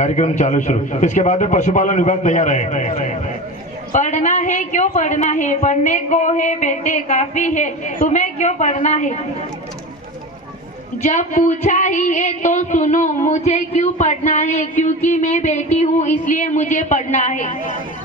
कार्यक्रम चालू शुरू। इसके बाद में पशुपालन विभाग तैयार है। पढ़ना है क्यों पढ़ना है, पढ़ने को है बेटे काफी है, तुम्हें क्यों पढ़ना है। जब पूछा ही है तो सुनो, मुझे क्यों पढ़ना है, क्योंकि मैं बेटी हूँ इसलिए मुझे पढ़ना है।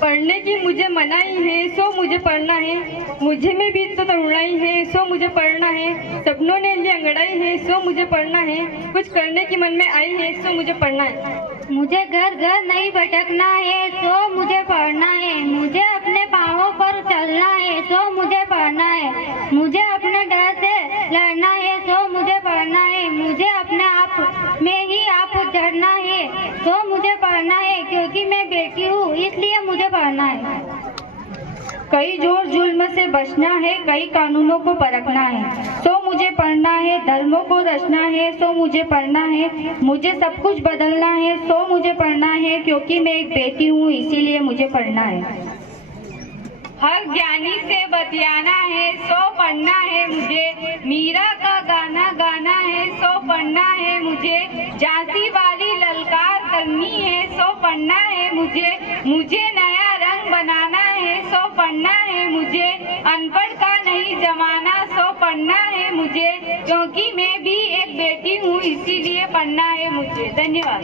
पढ़ने की मुझे मनाही है सो मुझे पढ़ना है, मुझे में भी तो तरुणाई है सो मुझे पढ़ना है, सपनों ने लिए अंगड़ाई है सो मुझे पढ़ना है, कुछ करने की मन में आई है सो मुझे पढ़ना है। मुझे घर घर नहीं भटकना है सो मुझे पढ़ना है, मुझे अपने पाँवों पर चलना है सो मुझे पढ़ना है, मुझे अपने डर से लड़ना है सो मुझे पढ़ना है, मुझे अपने आप में ही आप डरना है सो मुझे पढ़ना है, क्योंकि मैं बेटी हूँ इसलिए मुझे पढ़ना है। कई जोर जुल्म से बचना है, कई कानूनों को परखना है सो मुझे पढ़ना है, धर्मों को रचना है सो मुझे पढ़ना है, मुझे सब कुछ बदलना है सो मुझे पढ़ना है, क्योंकि मैं एक बेटी हूँ इसीलिए मुझे पढ़ना है। हर ज्ञानी से बतियाना है सो पढ़ना है मुझे, मीरा का गाना गाना है सो पढ़ना है मुझे, झांसी वाली ललकार करनी है सो पढ़ना है मुझे, मुझे नया रंग बनाना है सो पढ़ना है मुझे, अनपढ़ का नहीं जमाना सो पढ़ना है मुझे, क्योंकि मैं भी एक बेटी हूँ इसीलिए पढ़ना है मुझे। धन्यवाद।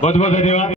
बहुत बहुत धन्यवाद।